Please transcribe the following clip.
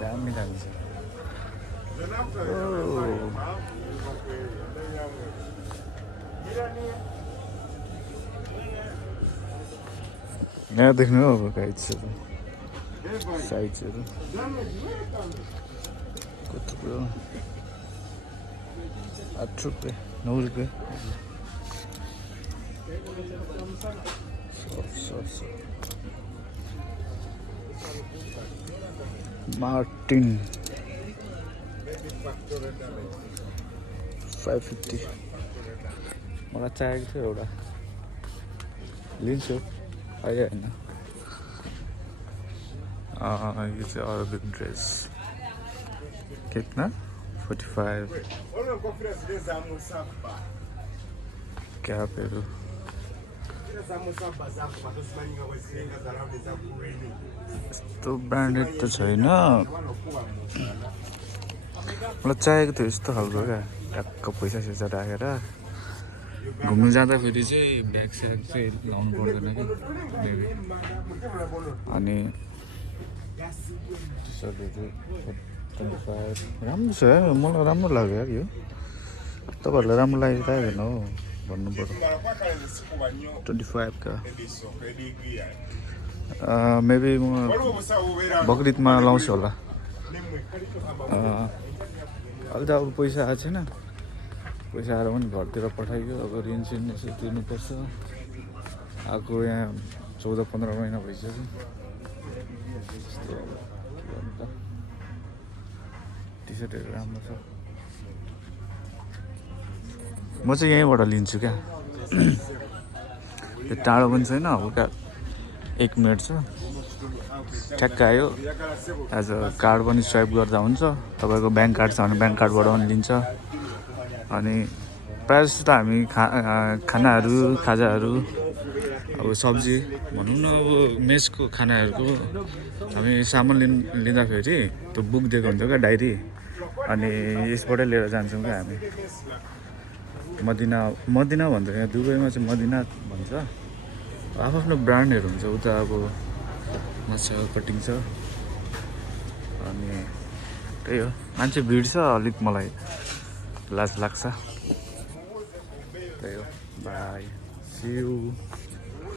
दामी दामी छ यहाँ देख्नु अब गाइड्सहरू साइड्सहरू कतिको 8 रुपियाँ 9 रुपियाँ मार्टिन 550 मलाई चाहिएको थियो एउटा लिन्छु अहिले होइन यो चाहिँ अरबिक ड्रेस कितना 45 क्यापहरू यस्तो ब्रान्डेड त छैन मलाई चाहिएको थियो यस्तो खालको क्या ट्याक्क पैसा सैसा राखेर घुम्नु जाँदाखेरि चाहिँ ब्याग स्याग चाहिँ लाउनु पर्दैन कि अनि टी-सर्टहरू 25 राम्रो छ यार मलाई राम्रो लाग्यो यार यो तपाईँहरूलाई राम्रो लागिरहेको हेर्नु हो भन्नु पर्यो 25 का मेबी म बकरिदमा लाउँछु होला अहिले त अब पैसा आएको छैन पैसा आएर पनि घरतिर पठाइयो अब रेन्ट सेन्ट यसो तिर्नुपर्छ आएको यहाँ 14-15 महिना भइसक्यो टी सर्टहरू राम्रो छ म चाहिँ यहीँबाट लिन्छु क्या त्यो टाढो पनि छैन हल्का 1 मिनट छ ठ्याक्क आयो एज अ कार्ड पनि स्वाइप गर्दा हुन्छ तपाईँको ब्याङ्क कार्ड छ भने ब्याङ्क कार्डबाट पनि लिन्छ अनि प्रायः जस्तो त हामी खानाहरू खाजाहरू अब सब्जी भनौँ न अब मेसको खानाहरूको हामी सामान लिँदाखेरि त्यो बुक दिएको हुन्छ क्या डायरी अनि यसबाटै लिएर जान्छौँ क्या हामी मदिना भन्छ यहाँ दुबईमा चाहिँ मदिना भन्छ आफ्नो ब्रान्डहरू हुन्छ उता अब माछा कटिङ छ अनि त्यही हो मान्छे भिड छ अलिक मलाई लाज लाग्छ त्यही हो बाई सी यू